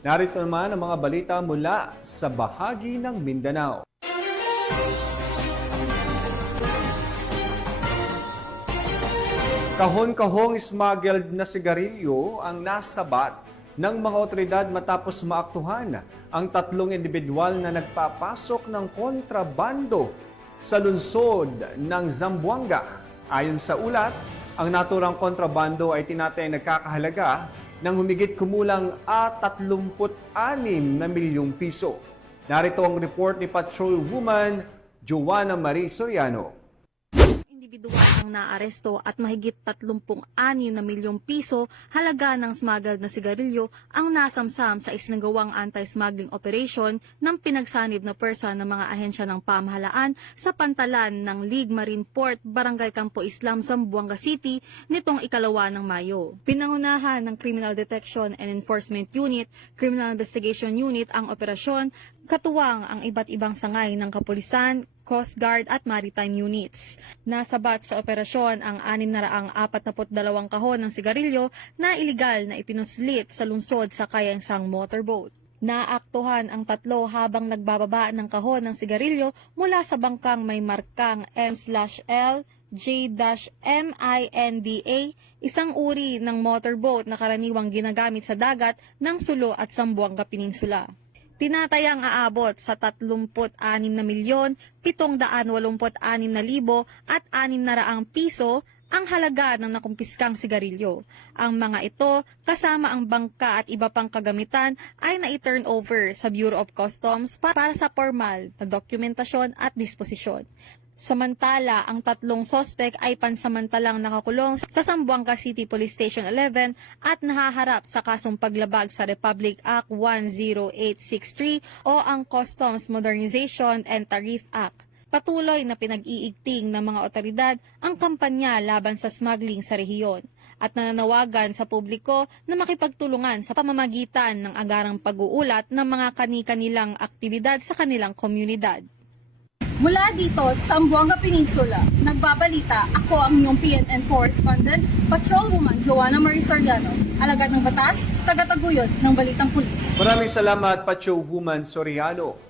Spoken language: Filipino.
Narito naman ang mga balita mula sa bahagi ng Mindanao. Kahon-kahong smuggled na sigarilyo ang nasabat ng mga otoridad matapos maaktuhan ang tatlong individual na nagpapasok ng kontrabando sa lungsod ng Zamboanga. Ayon sa ulat, ang naturang kontrabando ay tinatayang nagkakahalaga ng humigit kumulang 36 na milyong piso. Narito ang report ni Patrolwoman Joanna Marie Soriano. Individual ang naaresto at mahigit 36 na milyong piso halaga ng smuggled na sigarilyo ang nasamsam sa isinagawang anti-smuggling operation ng pinagsanib na pwersa ng mga ahensya ng pamahalaan sa pantalan ng League Marine Port, Barangay Campo Islam, Zamboanga City nitong 2 ng Mayo. Pinangunahan ng Criminal Detection and Enforcement Unit, Criminal Investigation Unit ang operasyon, katuwang ang iba't ibang sangay ng kapulisan, Coast Guard at Maritime Units. Nasabat sa operasyon ang 642 kahon ng sigarilyo na iligal na ipinuslit sa lungsod sa kayansang motorboat. Naaktuhan ang tatlo habang nagbababa ng kahon ng sigarilyo mula sa bangkang may markang M/L J-MINDA, isang uri ng motorboat na karaniwang ginagamit sa dagat ng Sulu at Zamboanga Peninsula. Tinatayang aabot sa 36,786,600 at 600 piso ang halaga ng nakumpiskang sigarilyo. Ang mga ito, kasama ang bangka at iba pang kagamitan, ay na-turn over sa Bureau of Customs para sa formal na dokumentasyon at disposisyon. Samantala, ang tatlong sospek ay pansamantalang nakakulong sa Zamboanga City Police Station 11 at nahaharap sa kasong paglabag sa Republic Act 10863 o ang Customs Modernization and Tariff Act. Patuloy na pinag-iigting ng mga otoridad ang kampanya laban sa smuggling sa rehiyon at nananawagan sa publiko na makipagtulungan sa pamamagitan ng agarang pag-uulat ng mga kani-kanilang aktibidad sa kanilang komunidad. Mula dito sa Zamboanga Peninsula, nagbabalita ako ang inyong PNN correspondent, Patrolwoman Joanna Marie Soriano, alagad ng batas, tagataguyod ng Balitang Pulis. Maraming salamat, Patrolwoman Soriano.